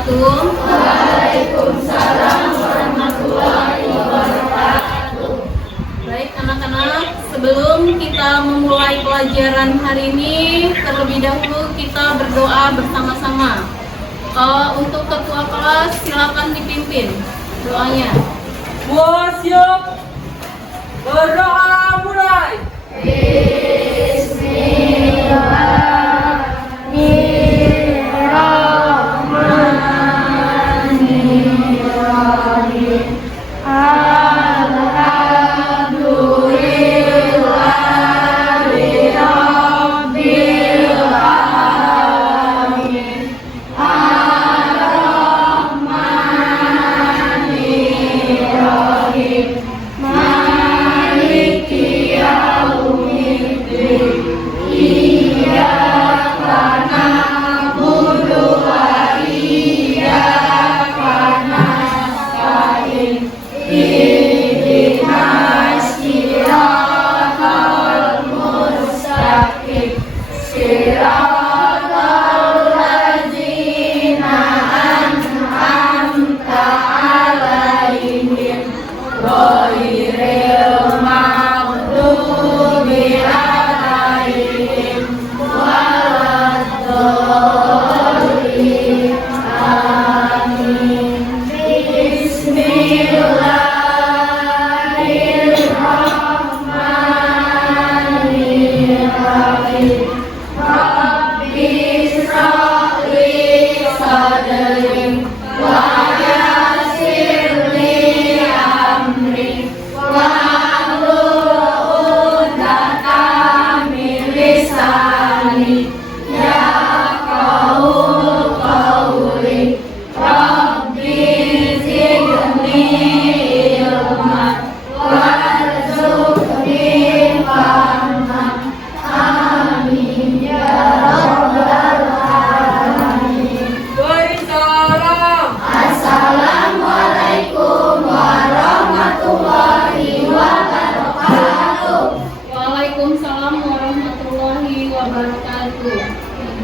wabarakatuh. Waalaikumsalam warahmatullahi wabarakatuh. Baik anak-anak, sebelum kita memulai pelajaran hari ini, terlebih dahulu kita berdoa bersama-sama. Untuk ketua kelas silakan dipimpin doanya. Siap. Berdoa mulai.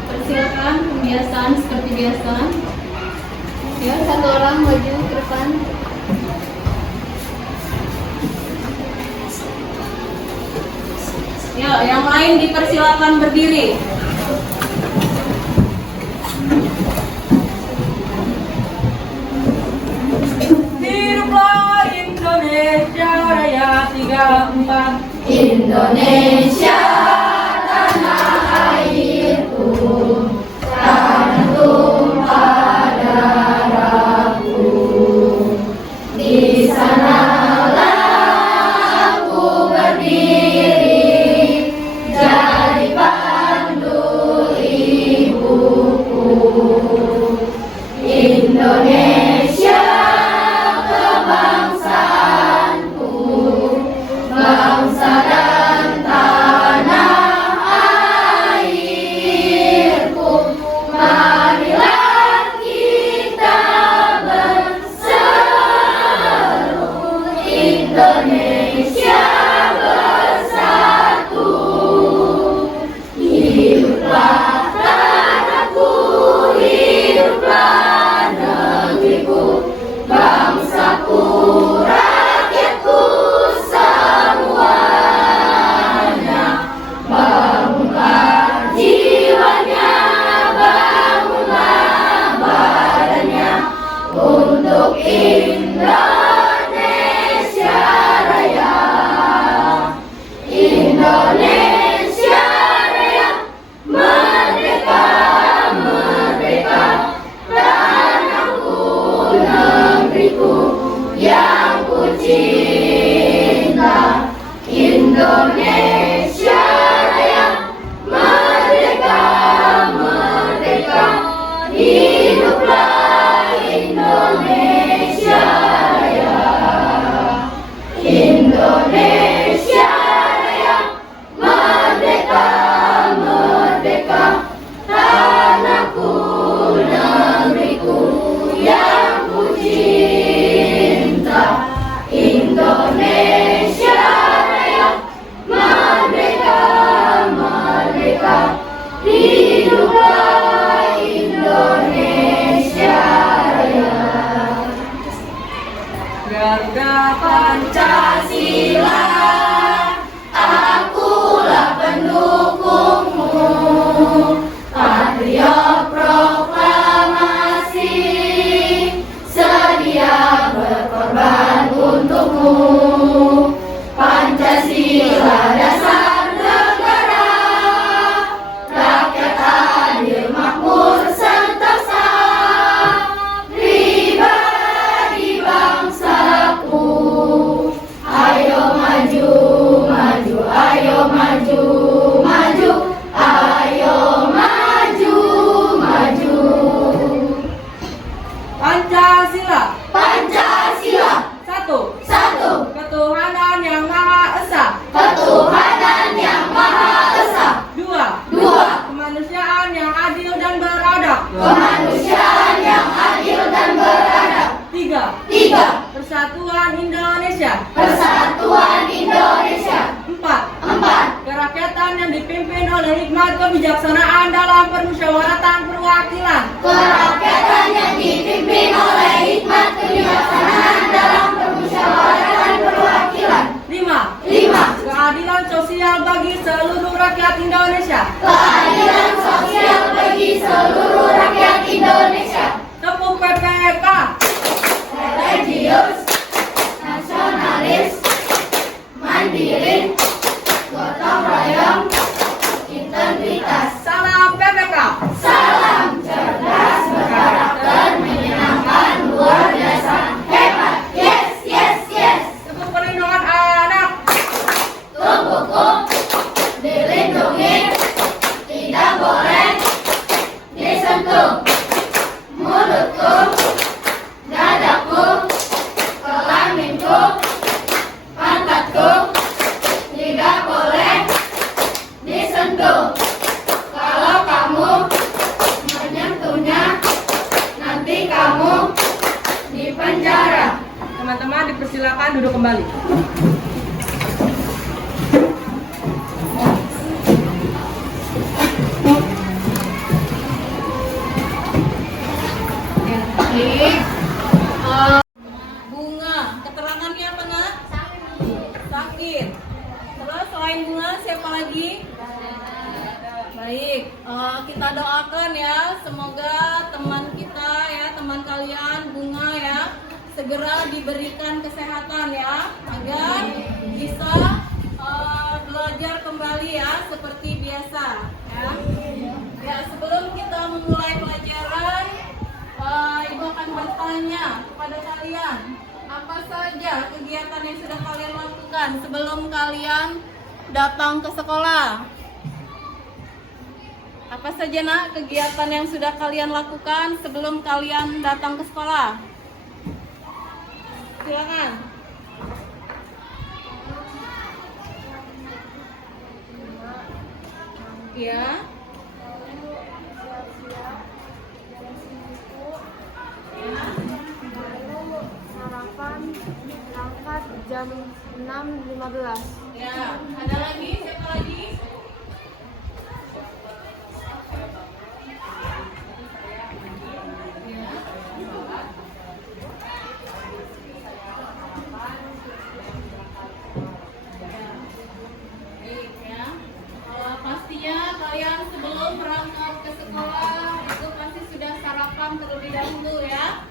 Persilakan pembiasaan seperti biasa. Ya, satu orang maju ke depan. Ya, yang lain dipersilakan berdiri. Hiduplah Indonesia Raya 34. Indonesia tanah airku, tanah tumpah darahku. Di sanalah aku berdiri, jadi pandu ibuku. Indonesia kebangsaanku, bangsa dan tanah Garuda Pancasila, akulah pendukungmu, patriot proklamasi, sedia berkorban untukmu. Pancasila dasar negara, rakyat adil makmur sentosa, pribadi bangsaku. Ayo maju, maju, ayo maju, maju, ayo maju, maju. Pancasila. Pancasila. Satu. Satu. Ketuhanan yang Maha Esa. Ketuhanan yang Maha Esa. Dua. Dua. Kemanusiaan yang adil dan beradab. Kemanusiaan yang adil dan beradab. Tiga. Tiga. Persatuan Indonesia. Persatuan Indonesia. Empat. Empat. Kerakyatan yang dipimpin oleh hikmat kebijaksanaan dalam permusyawaratan perwakilan. Kerakyatan yang dipimpin oleh hikmat kebijaksanaan dalam permusyawaratan perwakilan. Lima. Lima. Keadilan sosial bagi seluruh rakyat Indonesia. Keadilan sosial bagi seluruh rakyat Indonesia. Tepuk PPK. Religius, nasionalis, mandiri, gotong royong, integritas. Salam PPK. Salam cerdas, berkarakter, menyenangkan, luar biasa, hebat. Yes, yes, yes. Tepuk perlindungan anak. Tubuhku dilindungi, tidak boleh disentuh. Mulutku, dadaku, kelaminku, pantatku, tidak boleh disentuh. Kalau kamu menyentuhnya, nanti kamu di penjara. Teman-teman dipersilakan duduk kembali. Baik. Bunga, keterangannya apa nak? Sakit. Terus selain bunga siapa lagi? Baik, kita doakan ya, semoga teman kita ya, teman kalian bunga ya, segera diberikan kesehatan ya, agar bisa belajar kembali ya, seperti biasa ya. Ya, sebelum kita memulai pelajaran, Ibu akan bertanya kepada kalian, apa saja kegiatan yang sudah kalian lakukan sebelum kalian datang ke sekolah? Apa saja nak kegiatan yang sudah kalian lakukan sebelum kalian datang ke sekolah? Silakan. Ya. Sarapan berangkat jam 6.15. Ya, ada lagi? Siapa lagi? Baik ya. Pastinya kalian sebelum berangkat ke sekolah itu pasti sudah sarapan terlebih dahulu ya.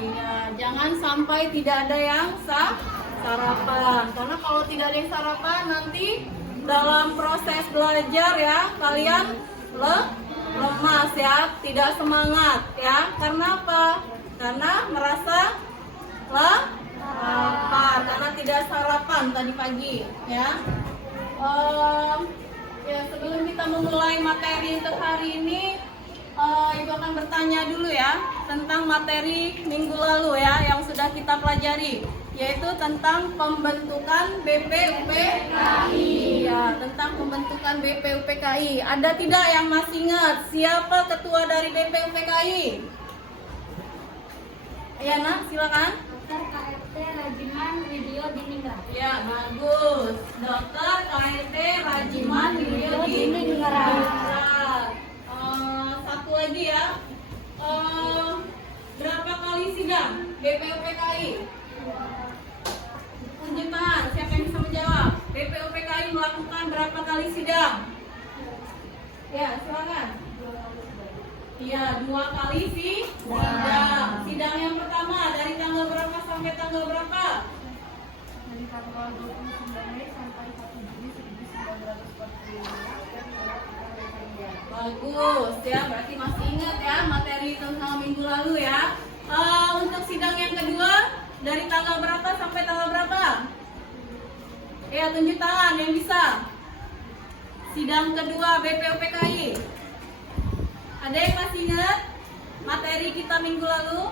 Iya, jangan sampai tidak ada yang sarapan. Karena kalau tidak ada yang sarapan nanti dalam proses belajar ya kalian lemas ya, tidak semangat ya. Karena apa? Karena merasa lapar karena tidak sarapan tadi pagi ya. Ya, sebelum kita memulai materi untuk hari ini, Ibu akan bertanya dulu ya tentang materi minggu lalu ya yang sudah kita pelajari, yaitu tentang pembentukan BPUPKI. Ya, tentang pembentukan BPUPKI. Ada tidak yang masih ingat siapa ketua dari BPUPKI? Ya, nak, silakan. Dr. KRT Rajiman Ridyo Diningrat. Ya, bagus. Dokter KRT Rajiman Ridyo Diningrat. Satu lagi ya. Berapa kali sidang BPUPKI? Tunjuk tangan, siapa yang bisa menjawab? BPUPKI melakukan berapa kali sidang? Ya, silakan. Iya, 2 kali sidang. Sidang yang pertama dari tanggal berapa sampai tanggal berapa? Dari tanggal 29 Mei sampai 1 Juli 1945. Bagus ya, berarti masih ingat ya materi tentang minggu lalu ya. Untuk sidang yang kedua dari tanggal berapa sampai tanggal berapa? Ya, tunjuk tangan yang bisa. Sidang kedua BPUPKI. Ada yang masih ingat materi kita minggu lalu?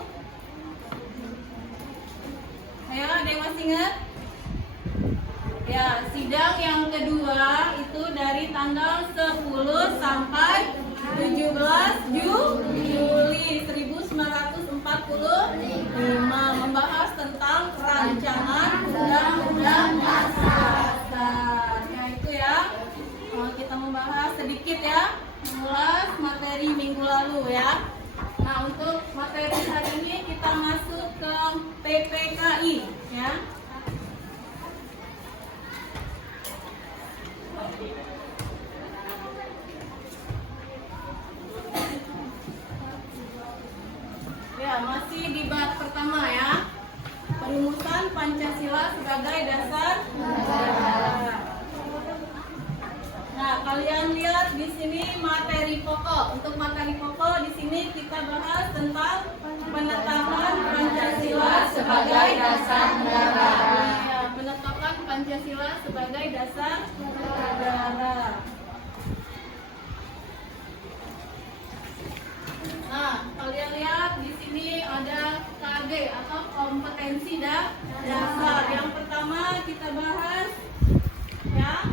Ayo, ada yang masih ingat? Ya, sidang yang kedua itu dari tanggal 10 sampai 17 Juli 1945 membahas tentang rancangan undang-undang dasar. Ya, itu ya. Kita membahas sedikit ya, mengulas materi minggu lalu ya. Nah, untuk materi hari ini kita masuk ke PPKI ya. Ya, masih di bab pertama ya. Perumusan Pancasila sebagai dasar negara. Nah, kalian lihat di sini materi pokok. Untuk materi pokok di sini kita bahas tentang penetapan Pancasila sebagai dasar negara. Ya, penetapan Pancasila sebagai dasar negara. Nah, kalian lihat di sini ada KD atau kompetensi dasar. Yang pertama kita bahas ya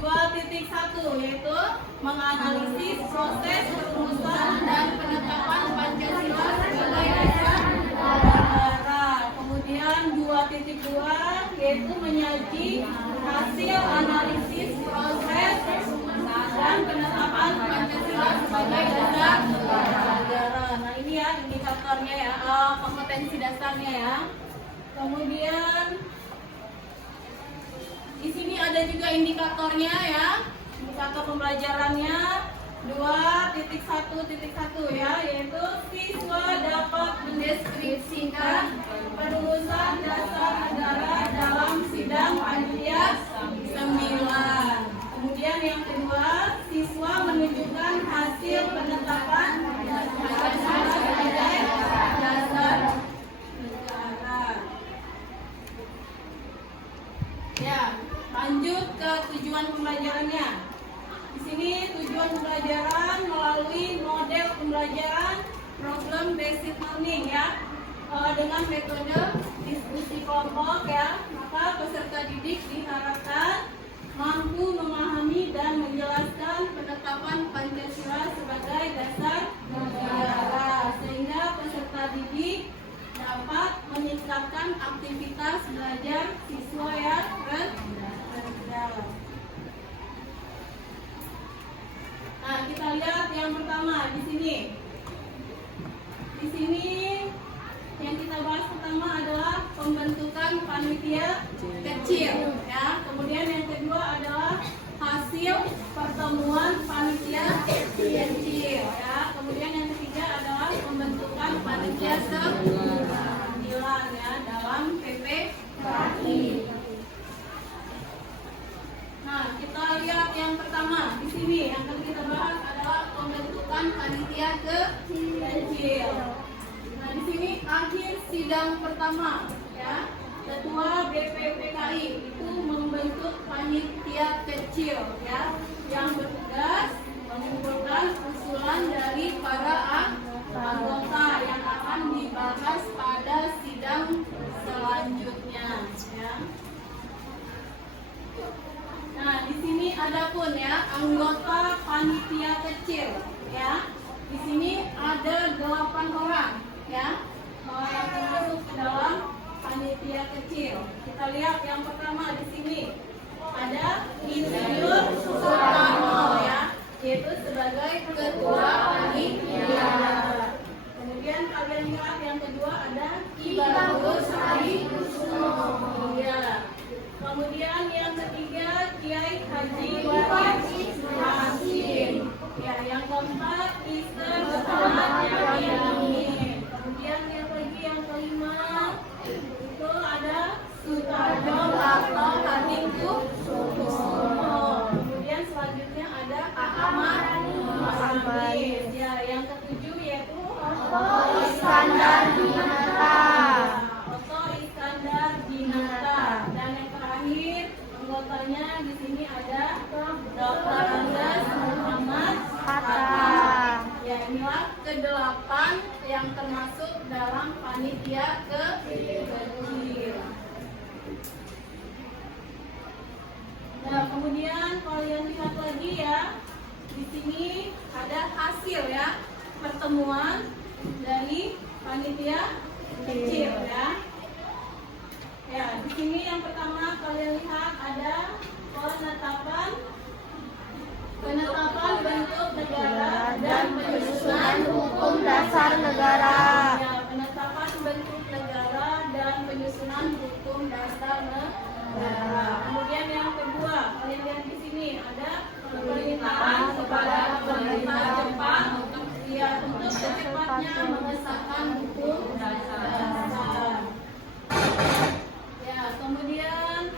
2.1 yaitu menganalisis proses perumusan dan penetapan Pancasila sebagai dasar negara. Kemudian 2.2 yaitu menyaji hasil analisis proses dan penetapan Pancasila sebagai dasar negara. Nah, ini ya indikatornya ya, kompetensi dasarnya ya. Kemudian di sini ada juga indikatornya ya, indikator pembelajarannya 2.1.1 ya, yaitu siswa dapat mendeskripsikan perumusan dasar negara dalam sidang panitia 9. Kemudian yang kedua, siswa menunjukkan hasil penetapan Pancasila sebagai dasar negara. Ya, lanjut ke tujuan pembelajarannya. Di sini tujuan pembelajaran melalui model pembelajaran problem based learning ya, dengan metode diskusi kelompok ya. Maka peserta didik diharapkan mampu memahami dan menjelaskan penetapan Pancasila sebagai dasar negara, sehingga peserta didik dapat meningkatkan aktivitas belajar siswa yang rendah. Nah, kita lihat yang pertama di sini. Di sini yang kita bahas pertama adalah pembentukan panitia kecil ya. Kemudian yang kedua adalah hasil pertemuan panitia kecil ya. Kemudian yang ketiga adalah pembentukan panitia 9 ya dalam PPKI. Nah, kita lihat yang pertama di sini yang akan kita bahas adalah pembentukan panitia kecil. Nah, di sini akhir sidang pertama ya, ketua BPUPKI itu membentuk panitia kecil ya, yang bertugas mengumpulkan usulan dari para anggota yang akan dibahas pada sidang selanjutnya ya. Nah, di sini ada pun ya anggota panitia kecil ya. Di sini ada 8 orang ya, yang termasuk ke dalam panitia kecil. Kita lihat yang pertama di sini ada Insinyur Soekarno ya, yaitu sebagai ketua panitia. Kemudian kalian lihat yang kedua ada Ki Bagus Hadi Kusumo. Iya. Kemudian yang ketiga Kiai Haji Wahid Hasim. Ya, yang keempat Mister Muhammad Yamin. Kemudian yang kelima itu ada Sutarjo Harto Hadikusumo. Kemudian selanjutnya ada Ahmad Muhammad. Ya, yang ketujuh yaitu Iskandar Dinata. Oto Iskandar Dinata. Dan yang terakhir anggotanya di sini ada Dr. Andas Muhammad Hatta. Ya, inilah kedelapan yang termasuk dalam panitia kecil. Nah, kemudian kalian lihat lagi ya, di sini ada hasil ya pertemuan dari panitia kecil ya. Ya, di sini yang pertama kalian lihat ada penetapan bentuk negara dan penyusunan Hukum dasar negara. Ya, penetapan bentuk negara dan penyusunan hukum dasar negara. Kemudian yang kedua, kalian lihat di sini ada permintaan kepada pemerintah Jepang untuk secepatnya mengesahkan hukum dasar. Ya, kemudian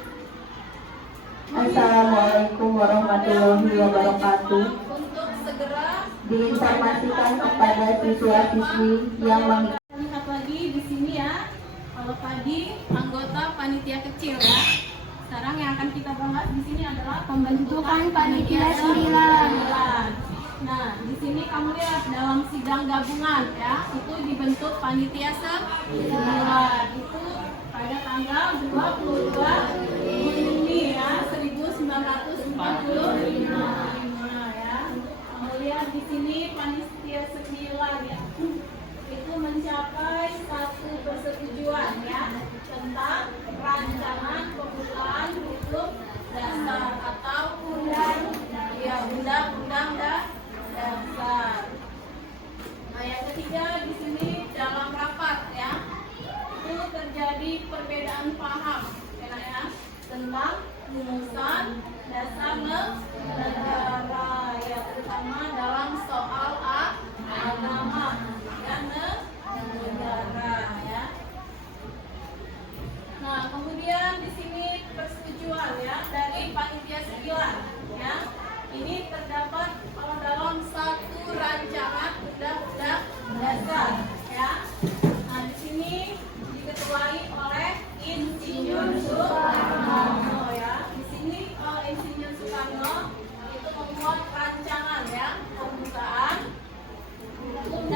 Assalamualaikum warahmatullahi wabarakatuh. untuk segera Diinformasikan kepada siswa-siswi yang mengikuti lihat lagi di sini ya. Kalau tadi anggota panitia kecil ya. Sekarang yang akan kita bahas di sini adalah pembentukan panitia 9. Nah, di sini kamu lihat dalam sidang gabungan ya, itu dibentuk panitia 9. Itu pada tanggal 22 Juni ya, 1945 ya. Kamu lihat di sini panitia 9 ya. Itu mencapai satu persetujuan ya tentang rancangan pembukaan hukum dasar atau undang-undang dasar. Nah, yang ketiga di sini dalam rapat ya itu terjadi perbedaan paham ya tentang rumusan dasar negara ya, terutama dalam soal agama dan negara ya. Nah, kemudian di sini persetujuan ya dari panitia 9 ya. Ini terdapat dalam satu rancangan undang-undang dasar ya. Nah, di sini diketuai oleh Insinyur Soekarno ya. Di sini Insinyur Soekarno itu membuat rancangan ya pembukaan hukum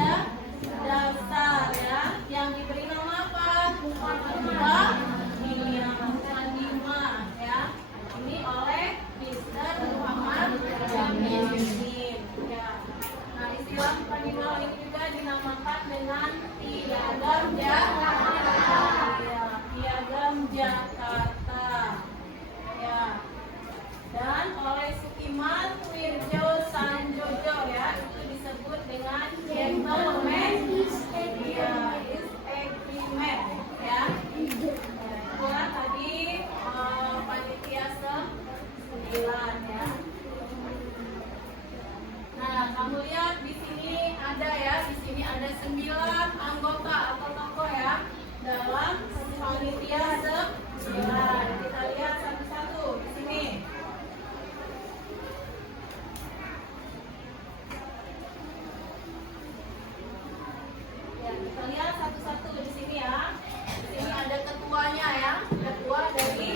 dasar ya yang diberi nama apa? Hukum ya. Ini oleh Mister Muhammad Yamin ya. Nah, istilah Panglima ini juga dinamakan dengan Piagam Jakarta ya. Piagam Jakarta ya. Dan oleh Sukiman Wirjo Sanjojo ya, itu disebut dengan Gentleman Agreement ya. Itulah tadi panitia 9 ya. Nah, kamu lihat di sini ada ya, di sini ada 9 anggota atau tokoh ya dalam panitia 9. Kita lihat satu-satu di sini. Ya, kita lihat satu-satu di sini ya. Di sini ada ketuanya ya, ketua dari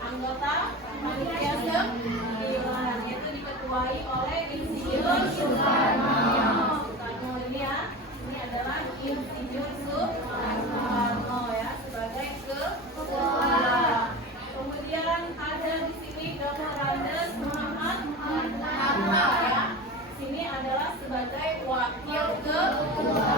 anggota panitia 9 yaitu diketuai oleh Insinyur Soekarno. Soekarno ini ya, ini adalah Insinyur Soekarno ya sebagai ketua. Kemudian ada di sini Dr. Andas Muhammad Hatta ya. Sini adalah sebagai wakil ketua.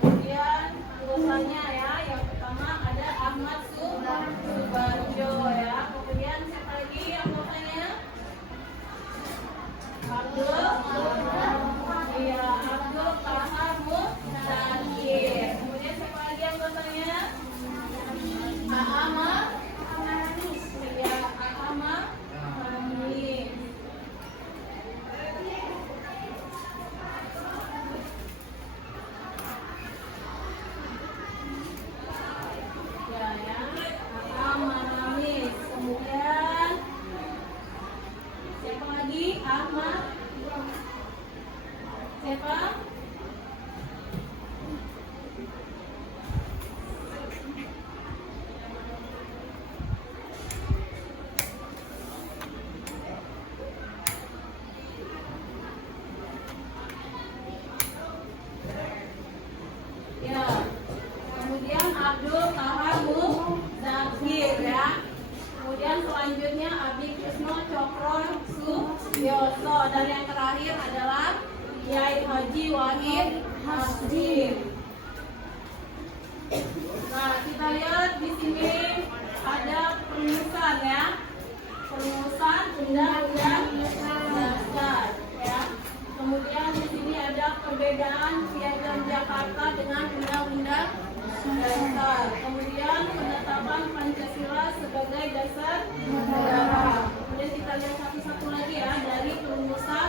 Kemudian anggotanya ya, yang pertama ada Ahmad Subarjo ya. Kemudian siapa lagi anggotanya? Abdul Kahar Mustaqim Yoso. Dan yang terakhir adalah Yai Haji Wahid Hasjid. Nah, kita lihat di sini ada perumusan ya. Perumusan undang-undang dasar ya. Kemudian di sini ada perbedaan Piagam Jakarta dengan undang-undang dasar. Kemudian penetapan Pancasila sebagai dasar negara. Kemudian kita lihat satu-satu lagi ya dari perumusan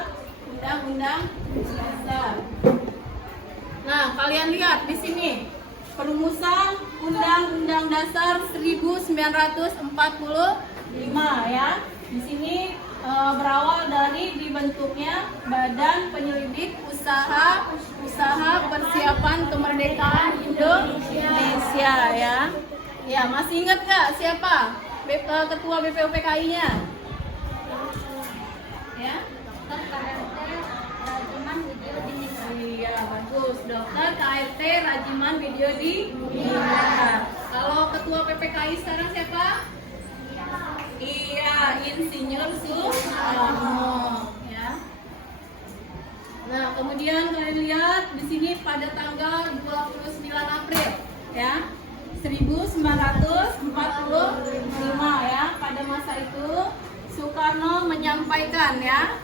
undang-undang dasar. Nah, kalian lihat di sini perumusan Undang-Undang Dasar 1945 ya. Di sini berawal dari dibentuknya Badan Penyelidik Usaha Persiapan Kemerdekaan Indonesia ya. Ya, masih ingat nggak siapa ketua BPUPKI-nya? Ya. Iya, bagus. Dokter KRT Rajiman Widyodi. Iya. Kalau ketua PPKI sekarang siapa? Iya, Insinyur Soekarno. Ya. Nah, kemudian kalian lihat di sini pada tanggal 29 April ya. 1945 ya. Pada masa itu Soekarno menyampaikan ya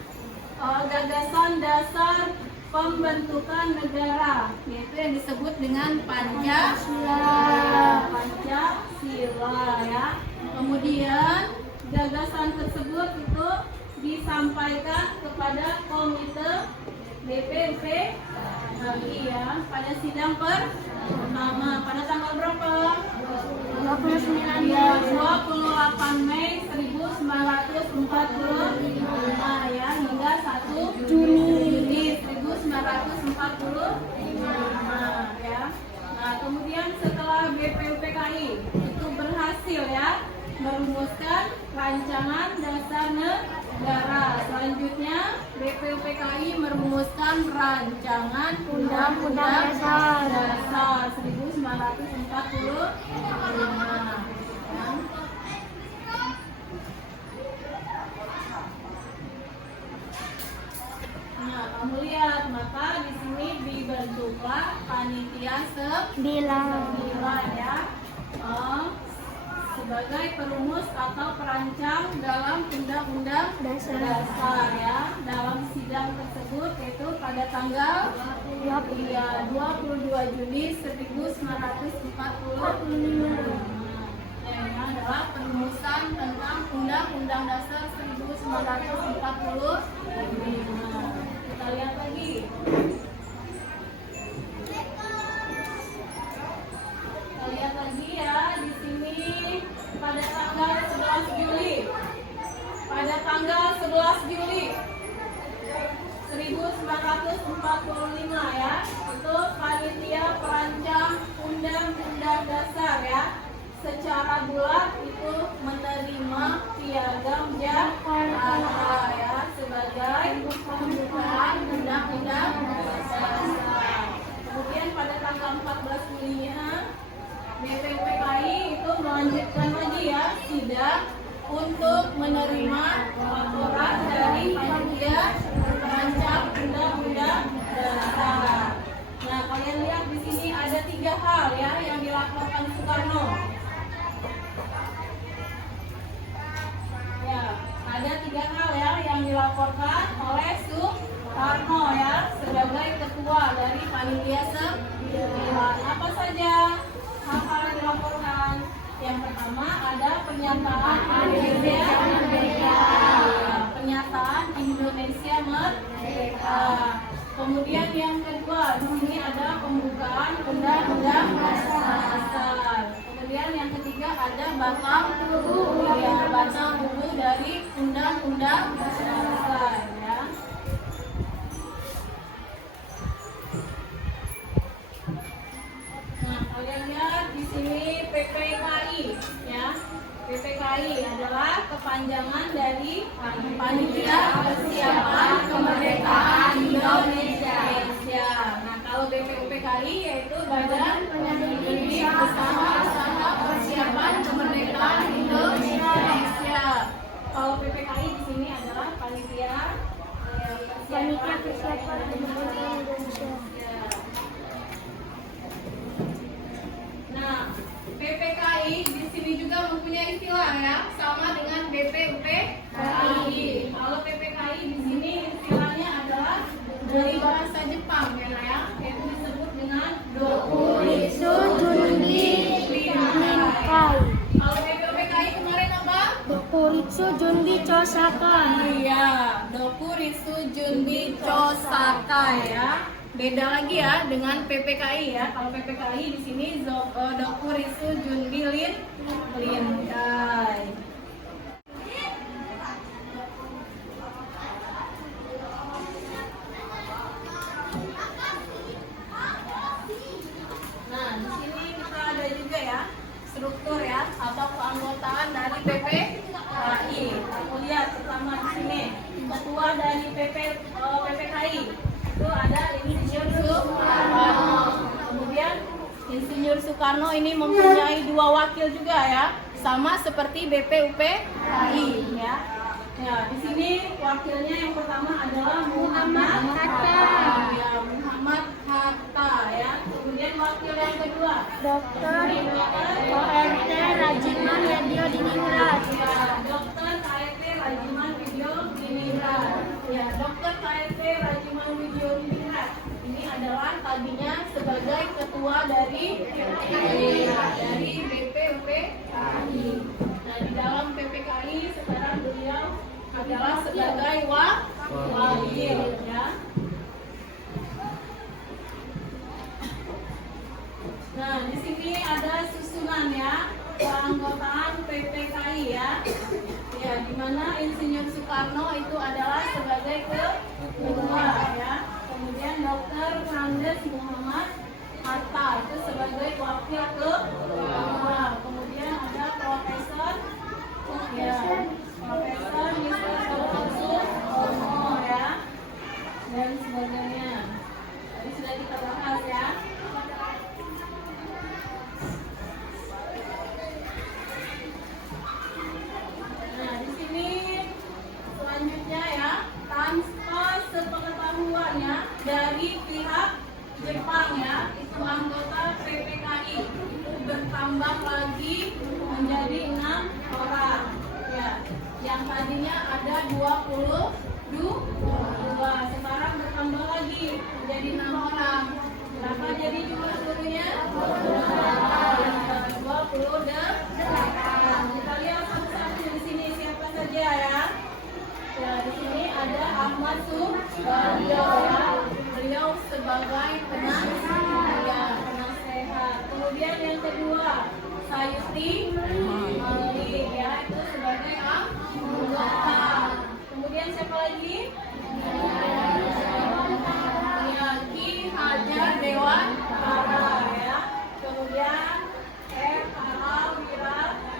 gagasan dasar pembentukan negara, yaitu yang disebut dengan Pancasila ya. Kemudian gagasan tersebut itu disampaikan kepada Komite BPUPKI ya pada sidang pertama pada tanggal berapa? 28 Mei 1945 ya hingga 1 Juni 1945 ya. Nah, kemudian setelah BPUPKI itu berhasil ya merumuskan rancangan dasar negara. Selanjutnya BPUPKI merumuskan rancangan Undang-Undang Dasar 1945. Nah, kamu lihat, maka di sini dibentuklah panitia 9 ya. Sebagai perumus atau perancang dalam Undang-Undang Dasar ya. Dalam sidang tersebut yaitu pada tanggal 22 Juni 1945. Ini adalah perumusan tentang Undang-Undang Dasar 1945. Kita lihat lagi. Kita lihat lagi ya di sini pada tanggal 11 Juli. Pada tanggal 11 Juli 1945 ya. Itu panitia perancang Undang-Undang Dasar ya. Secara bulat itu menerima Piagam Jakarta ya sebagai pembukaan Undang-Undang Dasar. Kemudian pada tanggal 14 Juli-nya BPUPKI itu melanjutkan lagi ya sidang untuk menerima laporan dari panitia perancang Undang-Undang Dasar. Nah, kalian lihat di sini ada 3 hal ya yang dilaporkan Soekarno. Ya, ada 3 hal ya yang dilaporkan oleh Soekarno ya sebagai ketua dari panitia 9. Apa saja hal-hal yang dilaporkan? Yang pertama ada pernyataan Indonesia Merdeka. Pernyataan Indonesia Merdeka. Kemudian yang kedua di sini ada pembukaan Undang-Undang Dasar. Kemudian yang ketiga ada batang tubuh dari Undang-Undang Dasar ya. Nah, kalian lihat di sini PPKI ya. PPKI adalah kepanjangan dari Panitia Persiapan Kemerdekaan Indonesia. Nah, kalau BPUPKI yaitu Badan Penyelidik Usaha Persiapan Kemerdekaan Indonesia. Kalau PPKI di sini adalah Panitia punya istilah ya, sama dengan BPUPKI. Kalau PPKI di sini istilahnya adalah dari bahasa Jepang ya, yaitu disebut dengan Dokuritsu Junbi Ninkai. Kalau BPUPKI kemarin apa? Dokuritsu Junbi Chosakai. Iya, Dokuritsu Junbi Chosaka ya. Beda lagi ya dengan PPKI ya. Kalau PPKI di sini Dokuritsu Junbi Linkai. Nah, di sini kita ada juga ya struktur ya atau keanggotaan dari PPKI. Kita lihat pertama di sini ketua dari PPKI itu ada Insinyur Soekarno. Kemudian Insinyur Soekarno ini mempunyai 2 wakil juga ya, sama seperti BPUPKI ya. Ya, di sini wakilnya yang pertama adalah Muhammad Hatta. Ya, Muhammad Hatta ya. Kemudian wakil yang kedua Dr. ORT Rajiman Yadyo Diningrat. ya, Dr. KRT Rajiman Widyo Diningrat. Ya, Dr. KRT Rajiman Widyo Diningrat. Ini adalah tadinya sebagai ketua dari BPUPKI. Nah, di dalam PPKI sekarang beliau adalah sebagai wakil ya. Nah, di sini ada susunan ya keanggotaan PPKI ya. Ya, di mana Insinyur Soekarno itu adalah sebagai ketua ya. Kemudian Dr. Andes Muhammad Hatta itu sebagai wakil ketua. Kemudian ada Profesor Mr. Sutomo ya dan sebagainya. Tadi sudah kita bahas ya. Nah, di sini selanjutnya ya, tanpa sepengetahuannya dari pihak Jepang ya, itu anggota PPKI itu bertambah lagi menjadi 6 orang. Ya, yang tadinya ada 22, sekarang bertambah lagi menjadi 6 orang. Berapa jadi jumlah seluruhnya? 28. Kita lihat satu-satu di sini siapa saja ya. Ya, di sini ada Ahmad Subarjo ya. Beliau sebagai penasehat. Kemudian yang kedua, Sayuti Malik ya, itu sebagai anggota. Kemudian siapa lagi? Ya, Ki Hajar Dewantara ya. Kemudian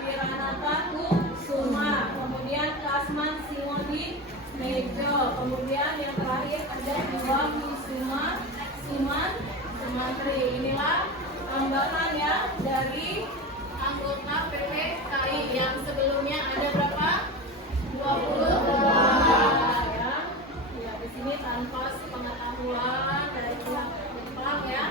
Wiranata Kusuma. Kemudian Kasman Simodi Mejo. Kemudian yang terakhir ada Dua Sumantri. Inilah tambahan ya dari anggota PPKI yang sebelumnya ada berapa? 22 ya. Ya, di sini tanpa sepengetahuan dari pihak Jepang ya,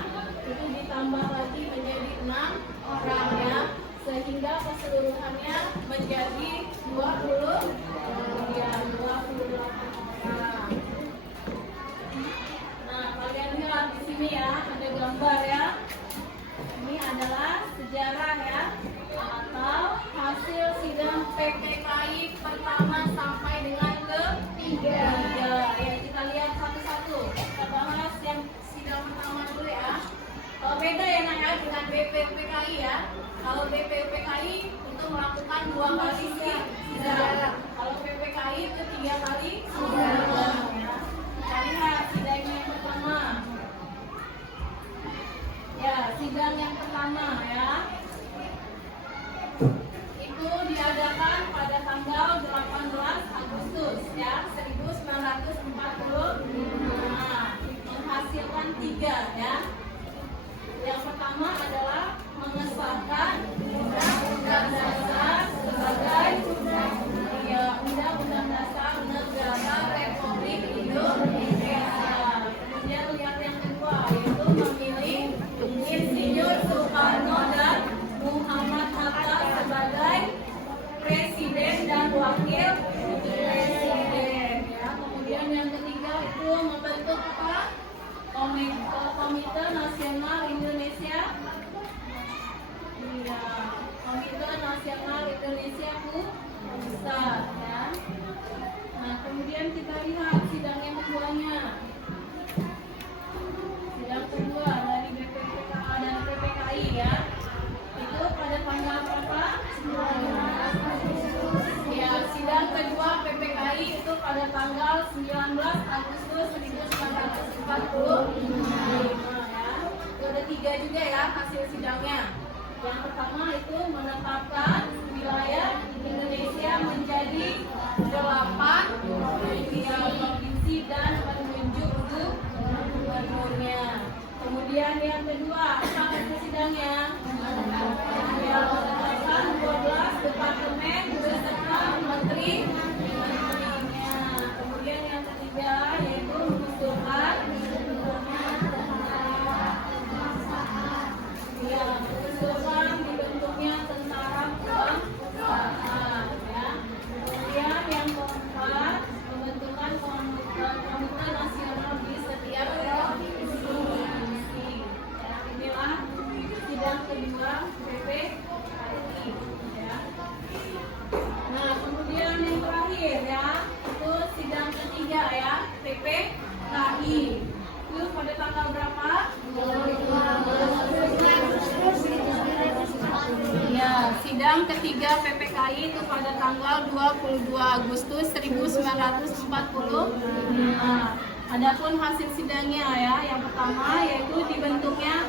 itu ditambah lagi menjadi 6 orang ya, sehingga keseluruhannya menjadi 28 orang. Nah, kalian lihat di sini ya, ada gambar ya. Ini adalah sejarah ya, atau hasil sidang PPKI pertama sampai dengan ketiga. Ya, kita lihat satu-satu. Kita bahas yang sidang pertama dulu ya. Beda ya Nak ya dengan BPUPKI ya. Kalau BPUPKI itu melakukan 2 kali sidang. Kalau PPKI itu 3 kali sidang ya. Kita lihat sidang yang pertama. Ya, sidang yang pertama ya. Itu diadakan pada tanggal 18 Agustus ya, 1945. Menghasilkan 3 ya. Yang pertama adalah mengesahkan Undang-Undang Dasar sebagai Undang-Undang Dasar Negara Republik Indonesia. Kemudian lihat yang kedua, yaitu memilih Insinyur Soekarno dan Muhammad Hatta sebagai lihat sidang yang keduanya. Sidang kedua dari BPPKA dan PPKI ya. Itu pada tanggal berapa? Ya, sidang kedua PPKI itu pada tanggal 19 Agustus 1945 ya. Itu ada 3 juga ya hasil sidangnya. Yang pertama itu menetapkan wilayah Indonesia menjadi 8 provinsi dan menunjuk gubernurnya. Kemudian yang kedua, apa hasil sidangnya? Yang menetapkan 12 departemen beserta menteri-menterinya. Kemudian yang ketiga yaitu mengusulkan dibentuknya tentara kebangsaan ya. Kemudian yang keempat pembentukan komite nasional di setiap provinsi. Ya, inilah sidang kedua PPKI ya. Nah, kemudian yang terakhir ya, itu sidang ketiga ya, PPKI. Itu pada tanggal berapa? Ya, sidang ketiga PPKI itu pada tanggal 22 Agustus 1945. Adapun hasil sidangnya ya, yang pertama yaitu dibentuknya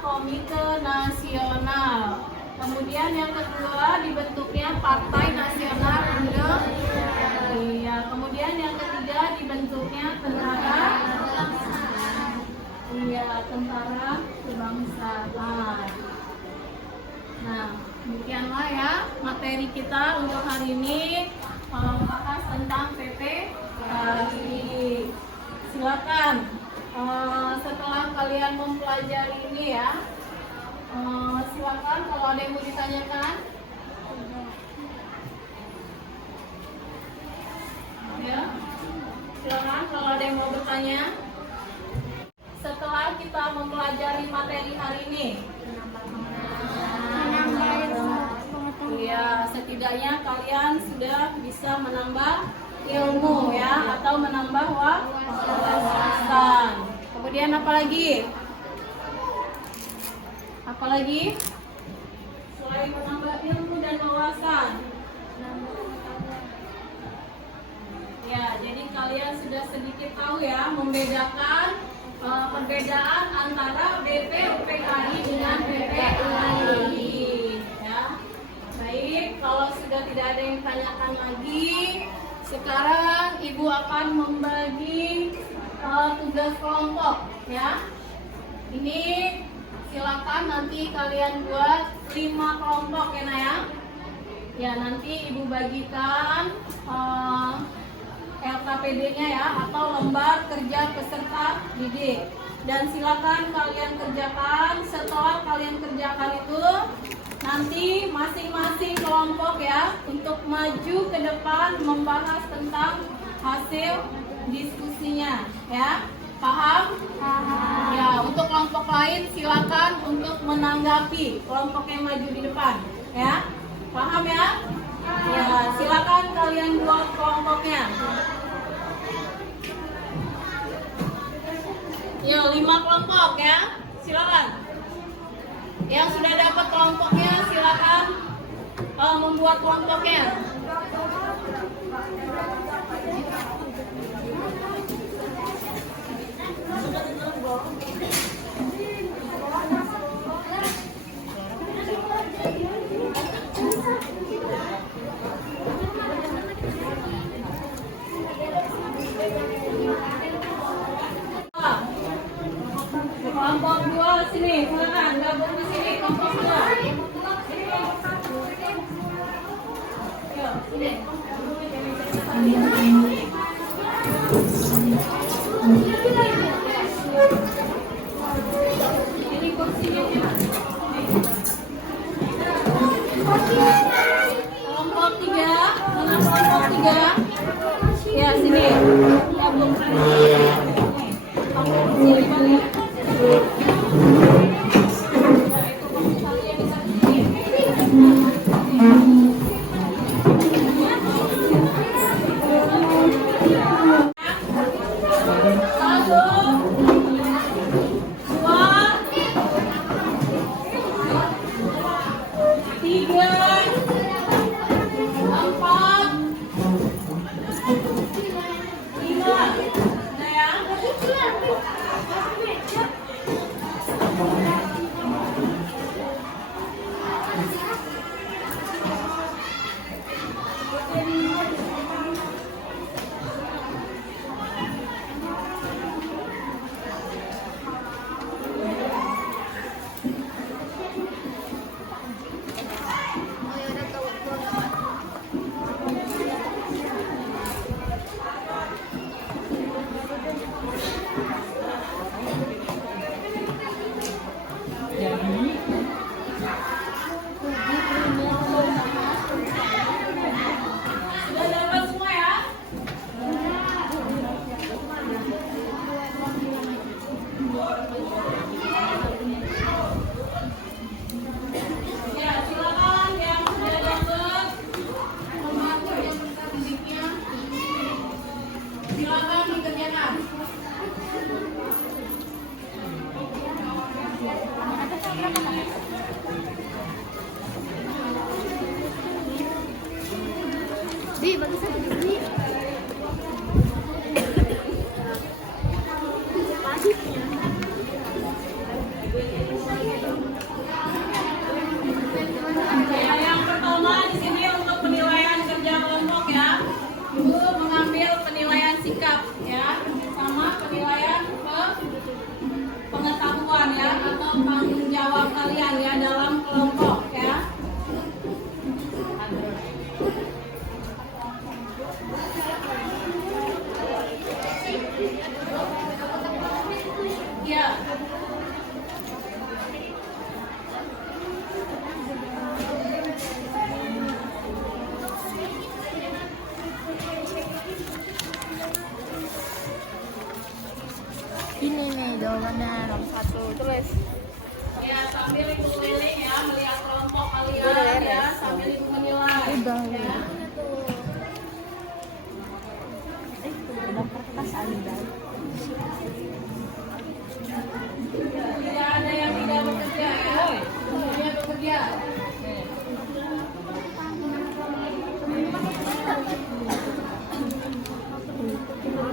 komite nasional. Kemudian yang kedua dibentuknya Partai Nasional Indonesia. Kemudian yang ketiga dibentuknya tentara kebangsaan. Nah, demikianlah ya materi kita untuk hari ini, membahas tentang PPKI. Silakan setelah kalian mempelajari ini ya, silakan kalau ada yang mau ditanyakan. Ya, silakan kalau ada yang mau bertanya. Setelah kita mempelajari materi hari ini, ya setidaknya kalian sudah bisa menambah ilmu ya, atau menambah wawasan. Kemudian apa lagi? Apa lagi? Selain menambah ilmu dan wawasan. Ya, jadi kalian sudah sedikit tahu ya membedakan perbedaan antara BPUPKI dengan PPKI ya. Baik, kalau sudah tidak ada yang tanyakan lagi, sekarang Ibu akan membagi tugas kelompok ya. Ini silakan nanti kalian buat 5 kelompok ya Naya. Ya, nanti Ibu bagikan LKPD-nya ya, atau lembar kerja peserta didik. Dan silakan kalian kerjakan. Setelah kalian kerjakan itu, nanti masing-masing kelompok ya untuk maju ke depan membahas tentang hasil diskusinya ya. Paham? Paham. Ya, untuk kelompok lain silakan untuk menanggapi kelompok yang maju di depan ya. Paham ya? Ya, silakan kalian buat kelompoknya. Ya, 5 kelompok ya. Silakan. Yang sudah dapat kelompoknya silakan membuat kelompoknya. Kelompok 2 sini, silakan gabung di sini kelompok 2. Yuk, sini. Ini kursinya ya. Kelompok 3, mana kelompok 3? Ya, sini. Gabung. Kelompok sini. Ya, silakan yang sudah dapat membantu yang mendidiknya. Silakan dikerjakan. Di, bagi saya di. Ya, yang pertama di sini untuk penilaian kerja kelompok ya. Ibu mengambil penilaian sikap ya, sama penilaian pengetahuan ya atau tanggung jawab kalian ya dalam kelompok ya. Ya. Ini nih jawabannya nomor 1. Tulis. Ya, sambil ibu keliling ya melihat kelompok kalian ya, sambil ibu menilai. Udah. Ya. Udah kertas Anda. Tidak ada yang tidak bekerja ya. Semuanya bekerja.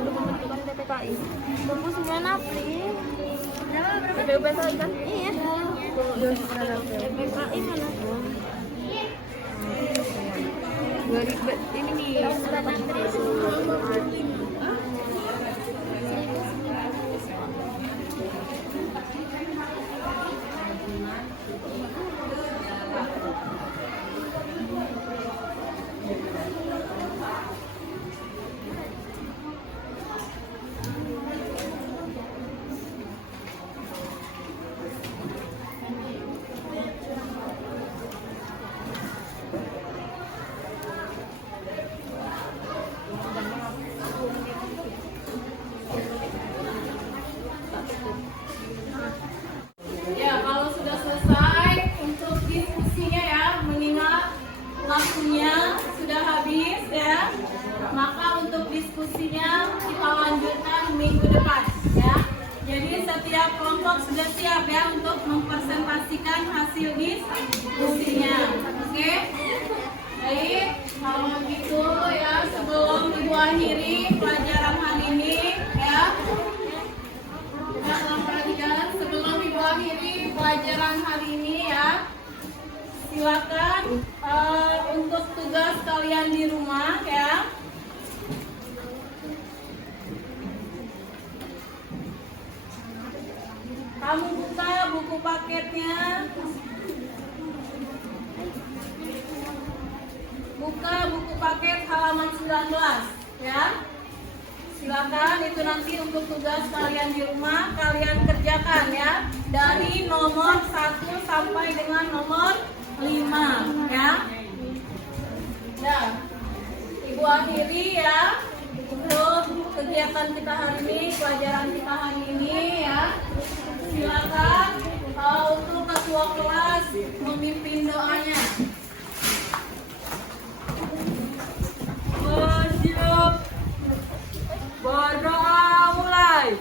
Pembentukan PPKI. 29 April. PPKI kan? Iya. PPKI mana tuh? Ini nih. Ya, kalau sudah selesai untuk diskusinya ya, mengingat waktunya sudah habis ya, maka untuk diskusinya kita lanjutkan minggu depan ya. Jadi setiap kelompok sudah siap ya untuk mempresentasikan hasil diskusinya. Oke? Baik, kalau begitu ya sebelum Ibu akhiri pelajaran hari ini ya. Ya, tolong perhatikan sebelum Ibu akhiri pelajaran hari ini ya. Silakan untuk tugas kalian di rumah ya. Kamu buka buku paketnya. Buka buku paket halaman 19 ya. Silakan itu nanti untuk tugas kalian di rumah kalian kerjakan ya. Dari nomor 1 sampai dengan nomor 5 ya. Nah, Ibu akhiri ya untuk kegiatan kita hari ini, pelajaran kita hari ini ya. Silakan untuk ketua kelas memimpin doanya. Siap. Berdoa mulai.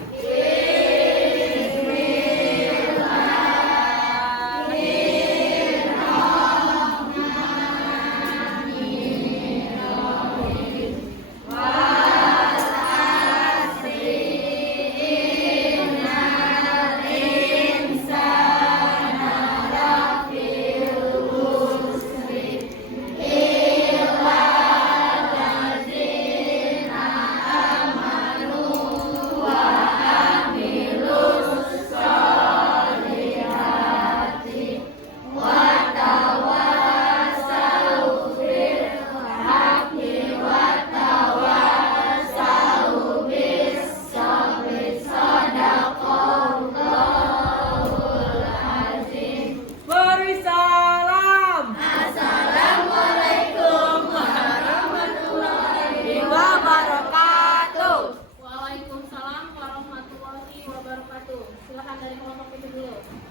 dari kelompok itu dulu.